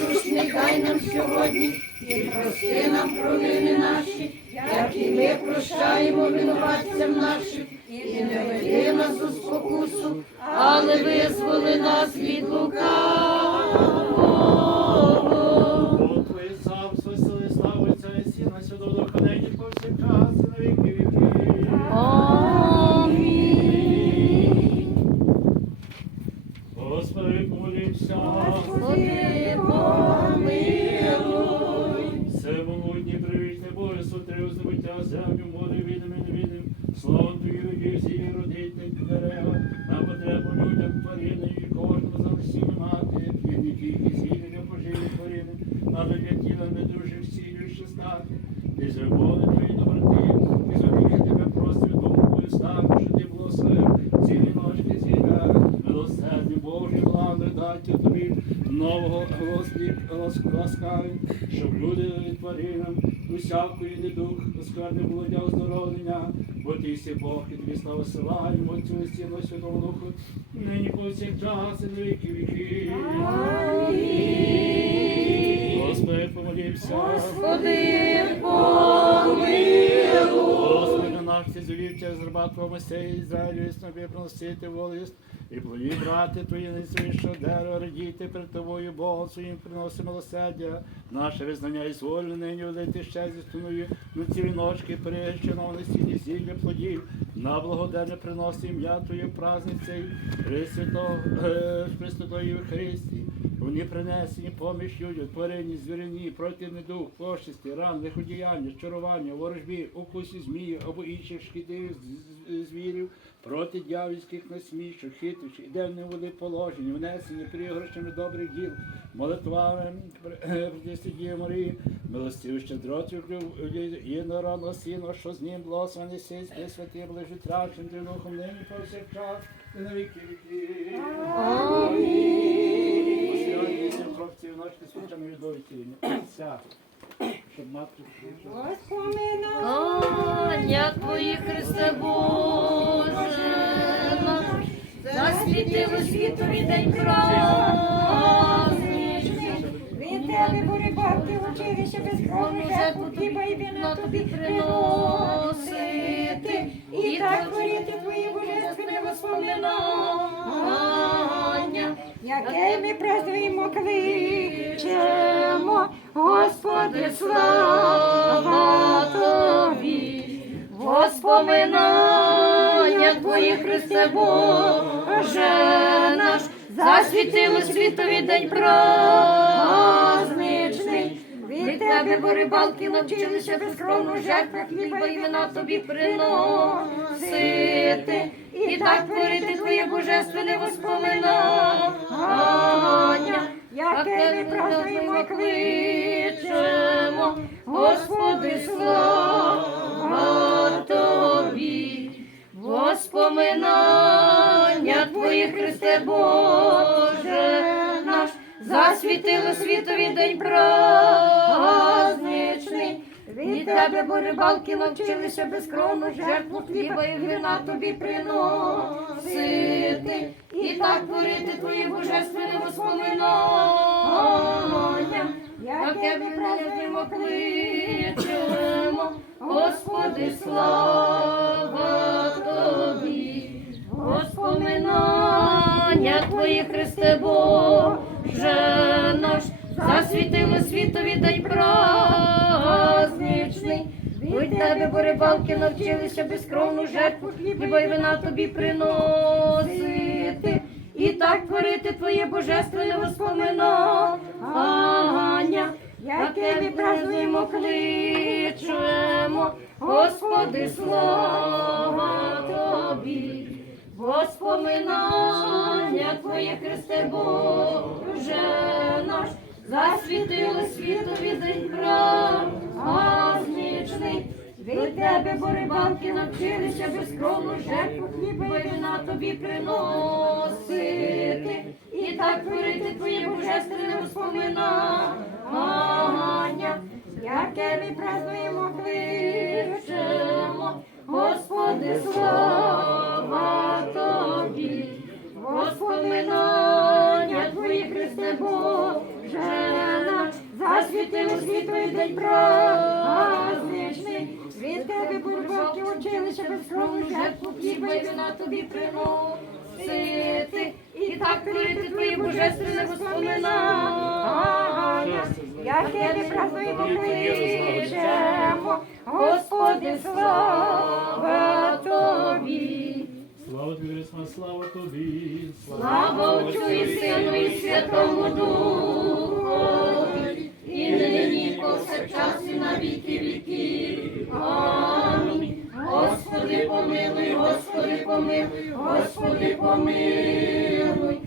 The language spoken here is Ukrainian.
насущний дай нам сьогодні, і прости нам провини наші, як і ми прощаємо винуватцям нашим, і не веди нас у спокусу, але визволи нас від лукавого. Помолімся. Господи, помилуй. Всемогутній привічний Боже, сотри землю, море відним і невідним. Слава Твою, Єсі, родити дерева, на потребу людям тварини, влади тобі нового розлік ласкаві, щоб люди і тваринам усякої недух, оскарне було для оздоровлення, бо ти сі Бог і тобі слава Отцю і Сину і Святому Духу, нині повсякчас і на віки віки. Господи, помолімся. Господи, помилуй. Наш ці з Ізраїлю, і снобі приносити волість, і плоді брати твої не що дерево радіти перед тобою, Богом своїм приносить милосердя, наше визнання і зволю нині удати ще зі стуною на цілі ночки сілі зілля плодів, на благоденне приносить ім'я Твоє праздниці, Пресвято, е, Пресвятої Христі, вони принесені поміж людям, тварині, звірині, противний дух, пошисті, ран, лиходіяння, чарування, ворожбі, укусі змії або інших шкідливих звірів, проти дявольських насмішок, хитрощів, де вони були положені, внесені пригорщами добрих діл, молитвами Пресвятії Марії, милостиві щедротю єдинородного Сина, що з ним благословений син, святий ближить трачим, ти духом нині повсякчас, і на віки віки. Сьогодні цим хлопців ночки свічами відові Вся. Щоб матку Ання Твої, Христе Боже, наш, засвітило світові день праздничний. Тебе були бабки училище без крові, жертву хліба і вина тобі приносити. І так творити твої божественне воспоминання, яке ми празднуємо, кличемо, Господи, слава тобі. Воспоминання Твої, Христе Боже наш, засвітило світові день праздничний. Тебе, бо рибалки, навчилися безкровну жертву хліба і вина тобі приносити. І так творити Твоє божественне воспоминання, яке ми празднуємо, кличемо, Господи, слава Тобі, воспоминання Твої, Христе Боже наш, засвітило світові день праздничний. Від тебе, бо рибалки, навчилися безкровну жертву хліба і вина тобі приносити. І так творити твої божественне воспоминання, яке ми празднуємо, кличемо, Господи, слава Тобі, воспоминання Твої, Христе Боже наш, засвітило світові день праздничний. Від тебе, бо рибалки, навчилися безкровну жертву хліба і вина тобі приносити. І так творити твоє божественне воспоминання, яке празднуємо, кличемо, Господи, слава Тобі, воспоминання Твоє, Христе Боже наш, засвітили світові день прав, газнічний. Від тебе, борибанки, навчилися без безкровну жертву хліба на тобі приносити. І так творити твоє божественне воспоминання, яке ми празднуємо, кличемо, Господи, слава тобі, воспоминання твої Христе Боже засвітив світлий день праздничний. Від тебе бурбаки училище без крову жертву хліба і вина тобі приносити. І так творити твої божественне воспоминання. Як тебе празднуємо, кличемо, Господи, слава тобі. Слава тобі, Христос, слава тобі. Слава Отцю і Сину і Святому Духові, віків. Амінь. Господи, помилуй, Господи, помилуй, Господи, помилуй.